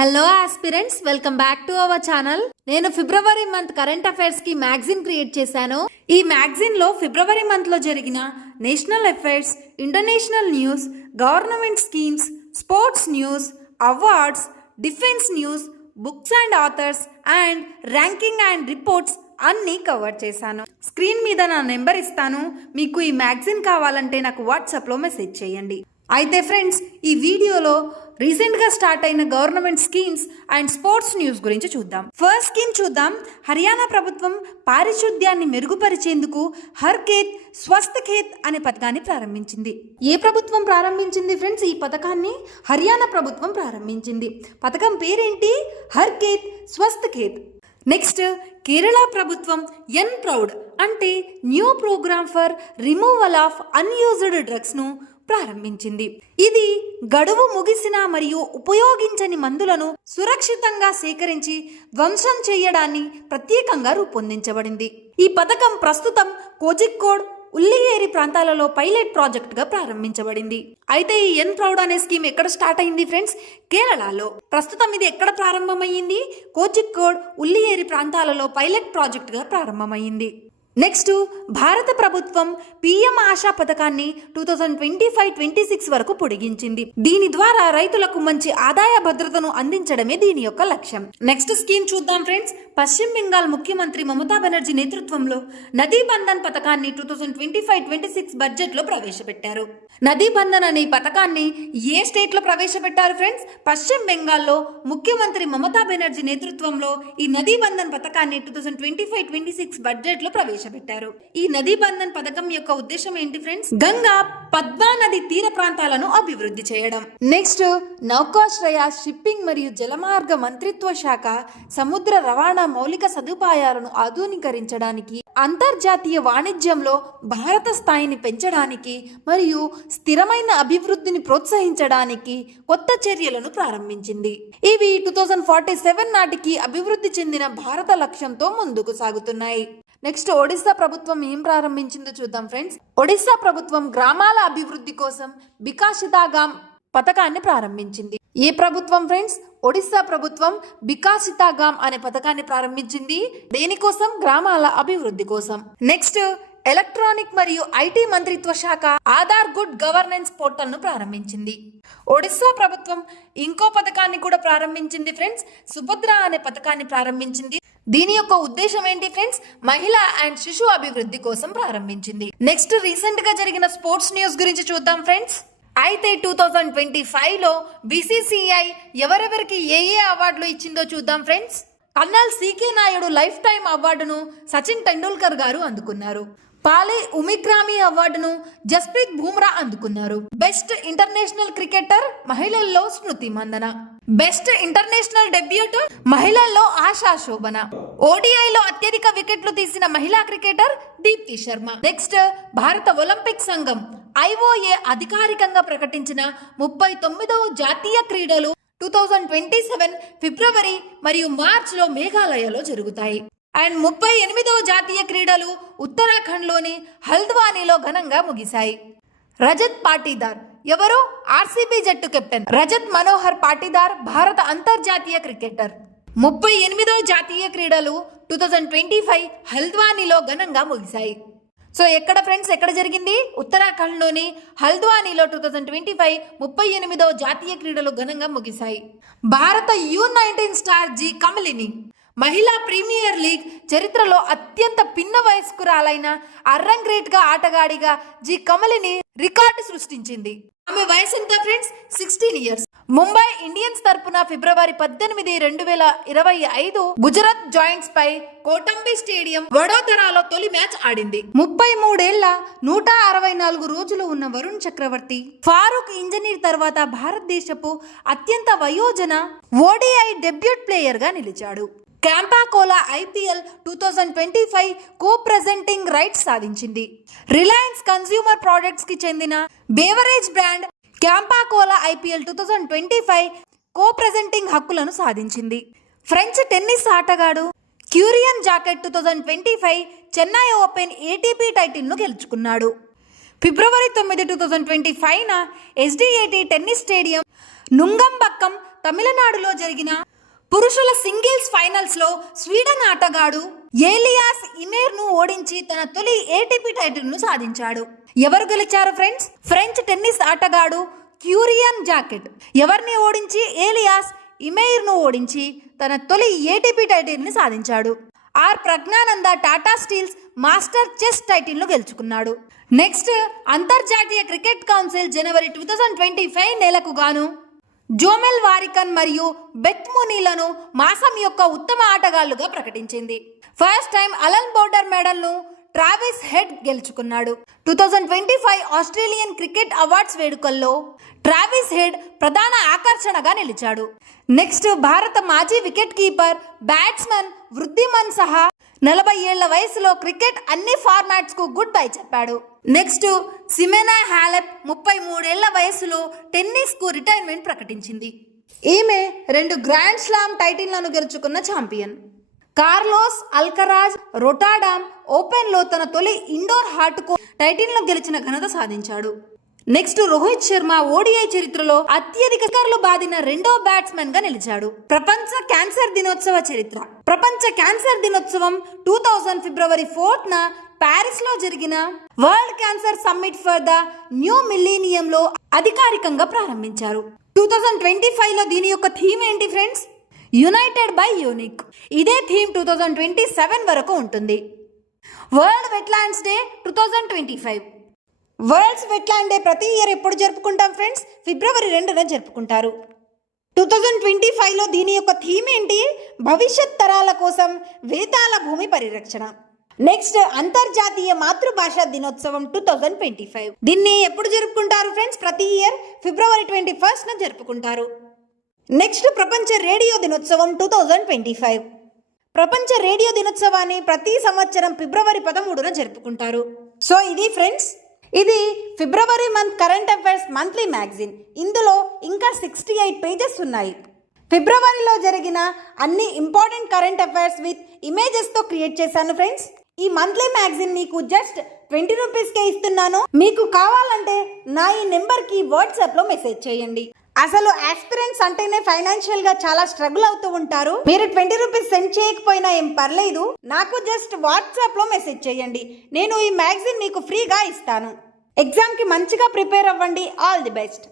Hello aspirants, welcome back to our channel. నేను ఫిబ్రవరి month current affairs కి magazine create చేశాను. ఈ మ్యాగజైన్ లో ఫిబ్రవరి మంత్ లో జరిగిన national affairs, international news, government schemes, sports news, awards, defence news, books and authors and ranking and reports అన్నీ cover చేశాను. Screen మీద నా నెంబర్ ఇస్తాను. మీకు ఈ మ్యాగజైన్ కావాలంటే నాకు వాట్సాప్లో మెసేజ్ చేయండి. అయితే ఫ్రెండ్స్, ఈ వీడియోలో రీసెంట్గా స్టార్ట్ అయిన government schemes and sports news గురించి చూద్దాం. ఫస్ట్ స్కీమ్ చూద్దాం. హర్యానా ప్రభుత్వం పారిశుద్ధ్యాన్ని మెరుగుపరిచేందుకు హర్ ఖేత్ స్వస్థ్ ఖేత్ అనే పథకాన్ని ప్రారంభించింది. ఏ ప్రభుత్వం ప్రారంభించింది ఫ్రెండ్స్? ఈ పథకాన్ని హర్యానా ప్రభుత్వం ప్రారంభించింది. పథకం పేరేంటి? హర్ ఖేత్ స్వస్థ్ ఖేత్. నెక్స్ట్, కేరళ ప్రభుత్వం ఎన్ ప్రౌడ్ అంటే new programme for removal of unused drugs ను ప్రారంభించింది. ఇది గడువు ముగిసిన మరియు ఉపయోగించని మందులను సురక్షితంగా సేకరించి ధ్వంసం చేయడాన్ని ప్రత్యేకంగా రూపొందించబడింది. ఈ పథకం ప్రస్తుతం కోజిక్కోడ్, ఉల్లియేరి ప్రాంతాలలో పైలట్ ప్రాజెక్ట్ గా ప్రారంభించబడింది. అయితే ఈ ఎన్ ప్రౌడ్ అనే స్కీమ్ ఎక్కడ స్టార్ట్ అయింది ఫ్రెండ్స్? కేరళలో. ప్రస్తుతం ఇది ఎక్కడ ప్రారంభమైంది? కోజిక్కోడ్, ఉల్లియేరి ప్రాంతాలలో పైలట్ ప్రాజెక్ట్ గా ప్రారంభమైంది. నెక్స్ట్, భారత ప్రభుత్వం పిఎం ఆశా పథకాన్ని 2025-26 వరకు పొడిగించింది. దీని ద్వారా రైతులకు మంచి ఆదాయ భద్రతను అందించడమే దీని యొక్క లక్ష్యం. నెక్స్ట్ స్కీమ్ చూద్దాం ఫ్రెండ్స్. పశ్చిమ బెంగాల్ ముఖ్యమంత్రి మమతా బెనర్జీ నేతృత్వంలో నదీ బంధన్ పథకాన్ని 2025-26 బడ్జెట్ లో ప్రవేశపెట్టారు. నదీ బంధన్ అనే పథకాన్ని ఏ స్టేట్ లో ప్రవేశపెట్టారు ఫ్రెండ్స్? పశ్చిమ బెంగాల్లో ముఖ్యమంత్రి మమతా బెనర్జీ నేతృత్వంలో ఈ నదీ బంధన్ పథకాన్ని 2025-26 బడ్జెట్ లో ప్రవేశపెట్టారు. ఈ నదీ బంధన్ పథకం యొక్క ఉద్దేశం ఏంటి ఫ్రెండ్స్? గంగా, పద్మా నది తీర ప్రాంతాలను అభివృద్ధి చేయడం. నెక్స్ట్, నౌకాశ్రయ, షిప్పింగ్ మరియు జలమార్గ మంత్రిత్వ శాఖ సముద్ర రవాణా మౌలిక సదుపాయాలను ఆధునీకరించడానికి, అంతర్జాతీయ వాణిజ్యంలో భారత స్థాయిని పెంచడానికి మరియు స్థిరమైన అభివృద్ధిని ప్రోత్సహించడానికి కొత్త చర్యలను ప్రారంభించింది. ఇవి 2047 నాటికి అభివృద్ధి చెందిన భారత లక్ష్యంతో ముందుకు సాగుతున్నాయి. నెక్స్ట్, ఒడిశా ప్రభుత్వం ఏం ప్రారంభించిందో చూద్దాం ఫ్రెండ్స్. ఒడిశా ప్రభుత్వం గ్రామాల అభివృద్ధి కోసం బికాషితా గామ్ పథకాన్ని ప్రారంభించింది. ఏ ప్రభుత్వం ఫ్రెండ్స్? ఒడిశా ప్రభుత్వం బికాషితా గామ్ అనే పథకాన్ని ప్రారంభించింది. దేనికోసం? గ్రామాల అభివృద్ధి కోసం. నెక్స్ట్, ఎలక్ట్రానిక్ మరియు ఐటీ మంత్రిత్వ శాఖ ఆధార్ గుడ్ గవర్నెన్స్ పోర్టల్ ను ప్రారంభించింది. ఒడిశా ప్రభుత్వం ఇంకో పథకాన్ని కూడా ప్రారంభించింది ఫ్రెండ్స్. సుభద్ర అనే పథకాన్ని ప్రారంభించింది. దీని యొక్క ఉద్దేశం ఏంటి ఫ్రెండ్స్? మహిళా అండ్ శిశు అభివృద్ధి కోసం ప్రారంభించింది. నెక్స్ట్, రీసెంట్ గా జరిగిన స్పోర్ట్స్ న్యూస్ గురించి చూద్దాం ఫ్రెండ్స్. అయితే 2025లో బీసీసీఐ ఎవరెవరికి ఏ అవార్డులు ఇచ్చిందో చూద్దాం friends. Colonel CK Naidu life time అవార్డును సచిన్ టెండూల్కర్ గారు అందుకున్నారు. పాలే ఉమిక్రామీ అవార్డును జస్ప్రీత్ బుమ్రా అందుకున్నారు. బెస్ట్ ఇంటర్నేషనల్ క్రికెటర్ మహిళల్లో స్మృతి మందన. బెస్ట్ ఇంటర్నేషనల్ డెబ్యూట్ మహిళల్లో ఆశా శోభన. ఓడిఐలో అత్యధిక వికెట్లు తీసిన మహిళా క్రికెటర్ దీప్తి శర్మ. నెక్స్ట్, భారత ఒలింపిక్ సంఘం IOA అధికారికంగా ప్రకటించిన 39వ జాతీయ క్రీడలు 2027 ఫిబ్రవరి మరియు మార్చ్లో మేఘాలయలో జరుగుతాయి. అండ్ 38వ జాతీయ క్రీడలు ఉత్తరాఖండ్లోని హల్ద్వానీలో ఘనంగా ముగిశాయి. రజత్ పాటీదార్ ఎవరు? ఆర్సీబీ జట్టు కెప్టెన్ రజత్ మనోహర్ పాటీదార్ భారత అంతర్జాతీయ క్రికెటర్. 38వ జాతీయ క్రీడలు 2025 హల్ద్వానీలో ఘనంగా ముగిశాయి. సో ఎక్కడ ఫ్రెండ్స్? ఎక్కడ జరిగింది? ఉత్తరాఖండ్లోని హల్ద్వానీలో 2025 38వ జాతీయ క్రీడలు ఘనంగా ముగిశాయి. భారత U19 స్టార్ జి కమలిని మహిళా ప్రీమియర్ లీగ్ చరిత్రలో అత్యంత పిన్న వయస్కురాలైన అర్రంగ్రేట్గా ఆటగాడిగా జి కమలిని రికార్డు సృష్టించింది. ఆమె వయసు ఎంత ఫ్రెండ్స్? 16 ఇయర్స్. ముంబై ఇండియన్స్ తరపున ఫిబ్రవరి 18, 2025 గుజరాత్ జాయింట్స్ పై కోటంబి స్టేడియం వడోదరాలో తొలి మ్యాచ్ ఆడింది. 33 ఏళ్ల 164 రోజులు ఉన్న వరుణ్ చక్రవర్తి ఫారూక్ ఇంజనీర్ తర్వాత భారతదేశపు అత్యంత వయోజన ఓడిఐ డెబ్యూట్ ప్లేయర్ గా నిలిచాడు. Campa Cola IPL 2025 co presenting rights సాధించింది. రిలయన్స్ కన్స్యూమర్ ప్రొడక్ట్స్ కి చెందిన beverage brand Campa Cola IPL 2025 co presenting హక్కులను సాధించింది. ఫ్రెంచ్ టెన్నిస్ ఆటగాడు క్యూరియన్ జాకెట్ 2025 చెన్నై ఓపెన్ ATP టైటిల్ ను గెలుచుకున్నాడు. February 9, 2025 SDAT tennis stadium Nungambakkam తమిళనాడులో జరిగిన పురుషుల సింగిల్స్ ఫైనల్స్ లో స్వీడన్ ఆటగాడు ఏలియాస్ ఇమేర్ ను ఓడించి తన తొలి ఏటీపీ టైటిల్ ను సాధించాడు. ఎవరు గెలిచారు ఫ్రెండ్స్? ఫ్రెంచ్ టెన్నిస్ ఆటగాడు క్యూరియన్ జాకెట్ ఎవరిని ఓడించి ఏలియాస్ ఇమేర్ ను ఓడించి తన తొలి ఏటీపీ టైటిల్ ని సాధించాడు. R Praggnanandhaa Tata steels master chess title ను గెలుచుకున్నాడు. నెక్స్ట్, అంతర్జాతీయ క్రికెట్ కౌన్సిల్ జనవరి 2025 నెలకు గాను జోమెల్ వారికన్ మరియు బెత్ మునీలను మాసం యొక్క ఉత్తమ ఆటగాళ్లుగా ప్రకటించింది. First time Allan Border medal ను ట్రావిస్ హెడ్ గెలుచుకున్నాడు. 2025 ఆస్ట్రేలియన్ క్రికెట్ అవార్డ్స్ వేడుకల్లో ట్రావిస్ హెడ్ ప్రధాన ఆకర్షణగా నిలిచాడు. నెక్స్ట్, భారత మాజీ వికెట్ కీపర్ బ్యాట్స్మన్ వృద్ధిమన్ సహా 40 ఏళ్ల వయసులో క్రికెట్ అన్ని ఫార్మాట్స్ కు గుడ్ బై చెప్పాడు. నెక్స్ట్, సిమెనా హాలెప్ 33 ఏళ్ల వయసులో టెన్నిస్ కు రిటైర్మెంట్ ప్రకటించింది. ఈమె 2 గ్రాండ్ స్లామ్ టైటిళ్లను గెలుచుకున్న ఛాంపియన్. కార్లోస్ అల్కరాజ్ రొటాడామ్ ఓపెన్ లో తన తొలి ఇండోర్ హార్ట్ కోర్ టైటిల్ ను గెలిచిన ఘనత సాధించాడు. నెక్స్ట్, రోహిత్ శర్మ ఓడిఐ చరిత్రలో అత్యధిక సిక్సర్లు బాదిన రెండో బ్యాట్స్మెన్ గా నిలిచాడు. ప్రపంచ క్యాన్సర్ దినోత్సవ చరిత్ర. ప్రపంచ క్యాన్సర్ దినోత్సవం 2000 ఫిబ్రవరి 4th ప్యారిస్ లో జరిగిన world cancer summit for the new millennium లో అధికారికంగా ప్రారంభించారు. 2025 లో దీని యొక్క థీమ్ ఏంటి ఫ్రెండ్స్? United by unique. ఇదే థీమ్ 2027 వరకు ఉంటుంది. World wetlands day 2025. World's wetland day ప్రతి ఇయర్ ఎప్పుడు జరుపుకుంటాం ఫ్రెండ్స్? ఫిబ్రవరి 2న జరుపుకుంటారు. 2025 లో దీని యొక్క థీమ్ ఏంటి? భవిష్యత్ తరాల కోసం వేతాల భూమి పరిరక్షణ. నెక్స్ట్, అంతర్జాతీయ మాతృభాషా దినోత్సవం 2025. దీన్ని ఎప్పుడు జరుపుకుంటారు ఫ్రెండ్స్? ప్రతి ఇయర్ ఫిబ్రవరి 21న జరుపుకుంటారు. నెక్స్ట్, ప్రపంచ రేడియో దినోత్సవం 2025. ప్రపంచ రేడియో దినోత్సవాన్ని ప్రతి సంవత్సరం ఫిబ్రవరి 13న జరుపుకుంటారు. సో ఇది ఫ్రెండ్స్, ఇది February month current affairs monthly magazine. ఇందులో ఇంకా 68 పేజెస్ ఉన్నాయి. ఫిబ్రవరిలో జరిగిన అన్ని ఇంపార్టెంట్ కరెంట్ అఫైర్స్ విత్ ఇమేజెస్తో క్రియేట్ చేశాను ఫ్రెండ్స్. ఈ మంత్లీ మ్యాగజైన్ మీకు జస్ట్ 20 రూపీస్కే ఇస్తున్నాను. మీకు కావాలంటే నా ఈ నెంబర్కి వాట్సాప్లో మెసేజ్ చేయండి. అసలు ఆస్పిరెంట్స్ అంటేనే ఫైనాన్షియల్ గా చాలా స్ట్రగుల్ అవుతూ ఉంటారు. మీరు 20 రూపీస్ సెండ్ చేయకపోయినా ఏం పర్లేదు, నాకు జస్ట్ వాట్సాప్ లో మెసేజ్ చేయండి. నేను ఈ మ్యాగజైన్ మీకు ఫ్రీగా ఇస్తాను. ఎగ్జామ్ కి మంచిగా ప్రిపేర్ అవ్వండి. All the best.